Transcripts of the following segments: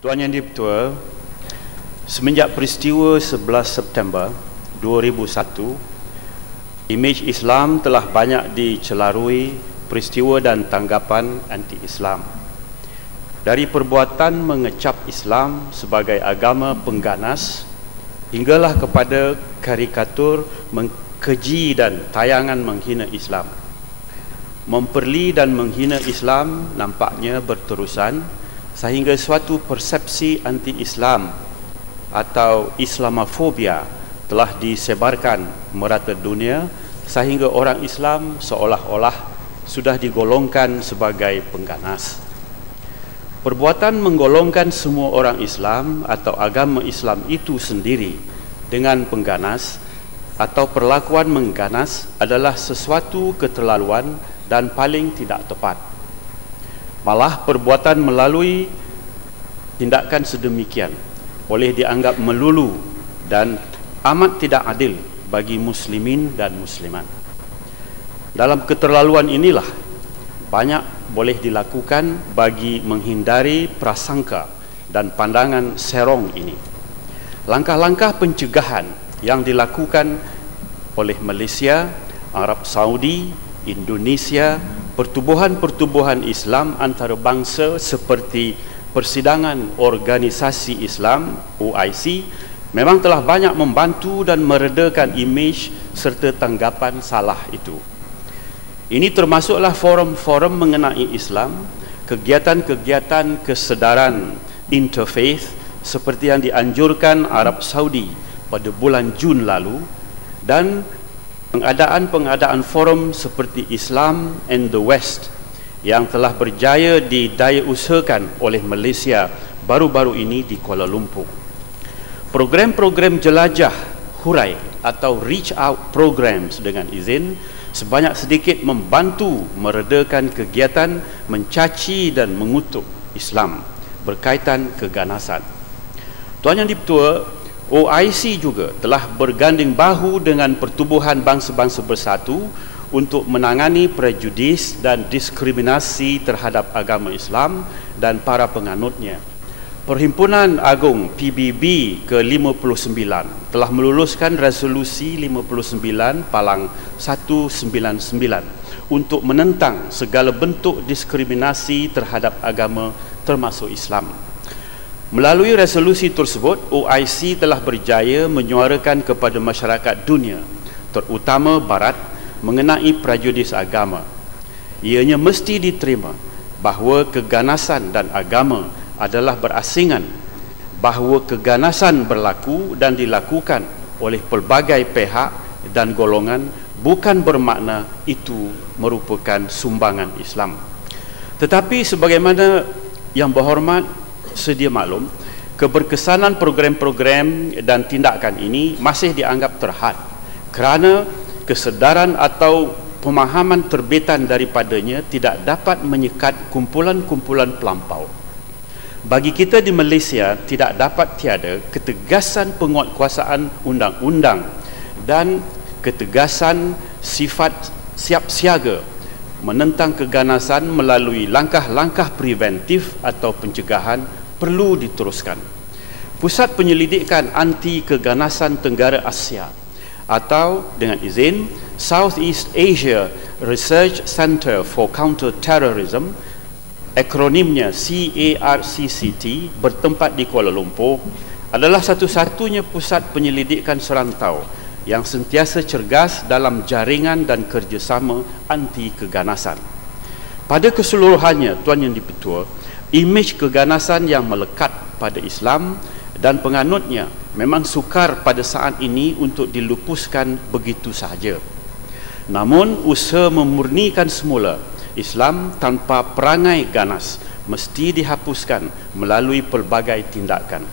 Tuan Yang Di-Pertua, semenjak peristiwa 11 September 2001, imej Islam telah banyak dicelarui peristiwa dan tanggapan anti-Islam. Dari perbuatan mengecap Islam sebagai agama pengganas, hinggalah kepada karikatur mengkeji dan tayangan menghina Islam. Memperli dan menghina Islam nampaknya berterusan sehingga suatu persepsi anti-Islam atau Islamofobia telah disebarkan merata dunia sehingga orang Islam seolah-olah sudah digolongkan sebagai pengganas. Perbuatan menggolongkan semua orang Islam atau agama Islam itu sendiri dengan pengganas atau perlakuan mengganas adalah sesuatu keterlaluan dan paling tidak tepat. Malah perbuatan melalui tindakan sedemikian boleh dianggap melulu dan amat tidak adil bagi muslimin dan muslimat. Dalam keterlaluan inilah banyak boleh dilakukan bagi menghindari prasangka dan pandangan serong ini. Langkah-langkah pencegahan yang dilakukan oleh Malaysia, Arab Saudi, Indonesia, pertubuhan-pertubuhan Islam antarabangsa seperti Persidangan Organisasi Islam OIC memang telah banyak membantu dan meredakan imej serta tanggapan salah itu. Ini termasuklah forum-forum mengenai Islam, kegiatan-kegiatan kesedaran interfaith seperti yang dianjurkan Arab Saudi pada bulan Jun lalu, dan pengadaan forum seperti Islam and the West yang telah berjaya didaya usahakan oleh Malaysia baru-baru ini di Kuala Lumpur. Program-program jelajah hurai atau reach out programs dengan izin sebanyak sedikit membantu meredakan kegiatan mencaci dan mengutuk Islam berkaitan keganasan. Tuan Yang Di-Pertua, OIC juga telah berganding bahu dengan Pertubuhan Bangsa-Bangsa Bersatu untuk menangani prejudis dan diskriminasi terhadap agama Islam dan para penganutnya. Perhimpunan Agung PBB ke-59 telah meluluskan resolusi 59/199 untuk menentang segala bentuk diskriminasi terhadap agama termasuk Islam. Melalui resolusi tersebut, OIC telah berjaya menyuarakan kepada masyarakat dunia, terutama Barat, mengenai prejudis agama. Ianya mesti diterima bahawa keganasan dan agama adalah berasingan, bahawa keganasan berlaku dan dilakukan oleh pelbagai pihak dan golongan bukan bermakna itu merupakan sumbangan Islam. Tetapi sebagaimana yang berhormat sedia maklum, keberkesanan program-program dan tindakan ini masih dianggap terhad kerana kesedaran atau pemahaman terbitan daripadanya tidak dapat menyekat kumpulan-kumpulan pelampau. Bagi kita di Malaysia tidak dapat tiada ketegasan penguatkuasaan undang-undang dan ketegasan sifat siap siaga menentang keganasan melalui langkah-langkah preventif atau pencegahan perlu diteruskan. Pusat Penyelidikan Anti Keganasan Tenggara Asia atau dengan izin Southeast Asia Research Centre for Counter-Terrorism, akronimnya CARCCT, bertempat di Kuala Lumpur, adalah satu-satunya pusat penyelidikan serantau yang sentiasa cergas dalam jaringan dan kerjasama anti keganasan. Pada keseluruhannya, Tuan Yang Di-Pertua, imej keganasan yang melekat pada Islam dan penganutnya memang sukar pada saat ini untuk dilupuskan begitu sahaja. Namun, usaha memurnikan semula Islam tanpa perangai ganas mesti dihapuskan melalui pelbagai tindakan.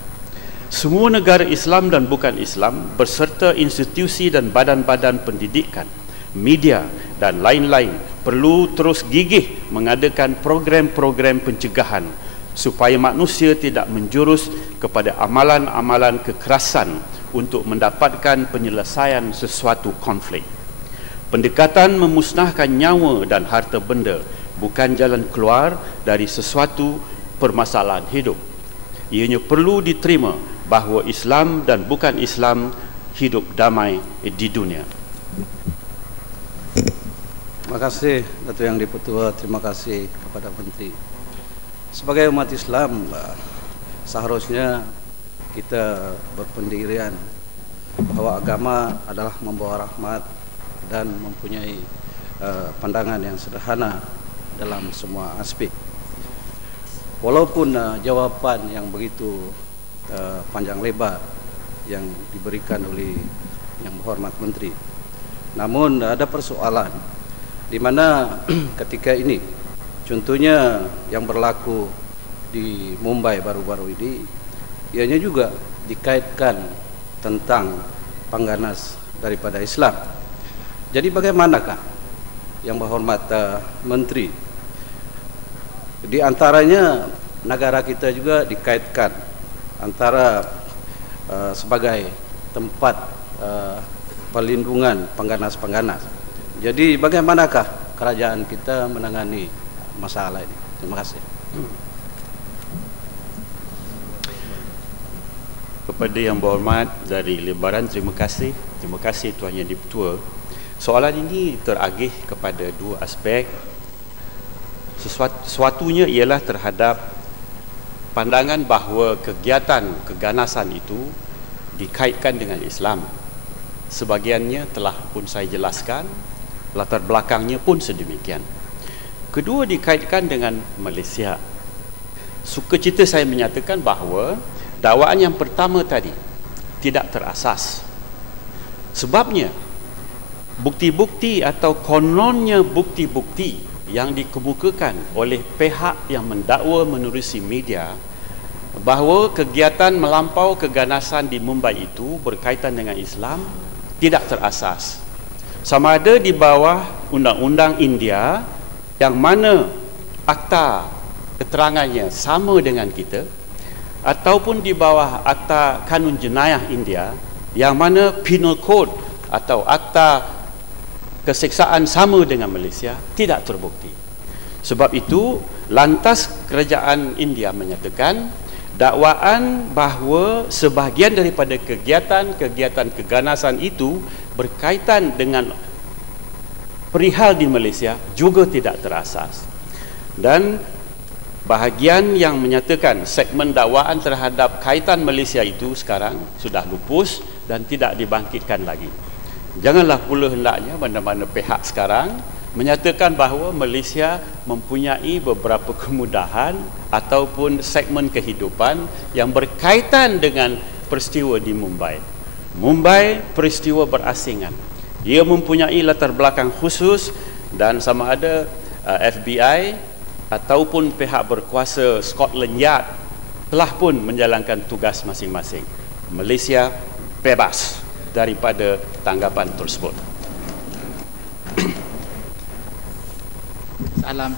Semua negara Islam dan bukan Islam berserta institusi dan badan-badan pendidikan, media dan lain-lain perlu terus gigih mengadakan program-program pencegahan supaya manusia tidak menjurus kepada amalan-amalan kekerasan untuk mendapatkan penyelesaian sesuatu konflik. Pendekatan memusnahkan nyawa dan harta benda bukan jalan keluar dari sesuatu permasalahan hidup. ianya perlu diterima bahawa Islam dan bukan Islam hidup damai di dunia. Terima kasih Datuk Yang Dipertua, terima kasih kepada Menteri. Sebagai umat Islam, seharusnya kita berpendirian bahawa agama adalah membawa rahmat dan mempunyai pandangan yang sederhana dalam semua aspek. Walaupun jawapan yang begitu panjang lebar yang diberikan oleh Yang Berhormat Menteri, namun ada persoalan di mana ketika ini, contohnya yang berlaku di Mumbai baru-baru ini, ianya juga dikaitkan tentang pengganas daripada Islam. Jadi bagaimanakah Yang Berhormat Menteri, di antaranya negara kita juga dikaitkan antara sebagai tempat perlindungan pengganas-pengganas. Jadi bagaimanakah kerajaan kita menangani masalah ini? Terima kasih. Kepada Yang Berhormat dari Lembaran, terima kasih. Terima kasih Tuan Yang Dipertua. Soalan ini teragih kepada dua aspek. Sesuatunya ialah terhadap pandangan bahawa kegiatan keganasan itu dikaitkan dengan Islam. Sebahagiannya telah pun saya jelaskan, latar belakangnya pun sedemikian. Kedua, dikaitkan dengan Malaysia. Sukacita saya menyatakan bahawa dakwaan yang pertama tadi tidak terasas. Sebabnya bukti-bukti atau kononnya bukti-bukti yang dikemukakan oleh pihak yang mendakwa menerusi media bahawa kegiatan melampau keganasan di Mumbai itu berkaitan dengan Islam tidak terasas. Sama ada di bawah undang-undang India yang mana akta keterangannya sama dengan kita, ataupun di bawah akta kanun jenayah India yang mana penal code atau akta keseksaan sama dengan Malaysia, tidak terbukti. Sebab itu lantas kerajaan India menyatakan dakwaan bahawa sebahagian daripada kegiatan keganasan itu berkaitan dengan perihal di Malaysia juga tidak terasas. Dan bahagian yang menyatakan segmen dakwaan terhadap kaitan Malaysia itu sekarang sudah lupus dan tidak dibangkitkan lagi. Janganlah pula hendaknya mana-mana pihak sekarang menyatakan bahawa Malaysia mempunyai beberapa kemudahan ataupun segmen kehidupan yang berkaitan dengan peristiwa di Mumbai. Mumbai peristiwa berasingan. Ia mempunyai latar belakang khusus dan sama ada FBI ataupun pihak berkuasa Scotland Yard telah pun menjalankan tugas masing-masing. Malaysia bebas daripada tanggapan tersebut. Salam.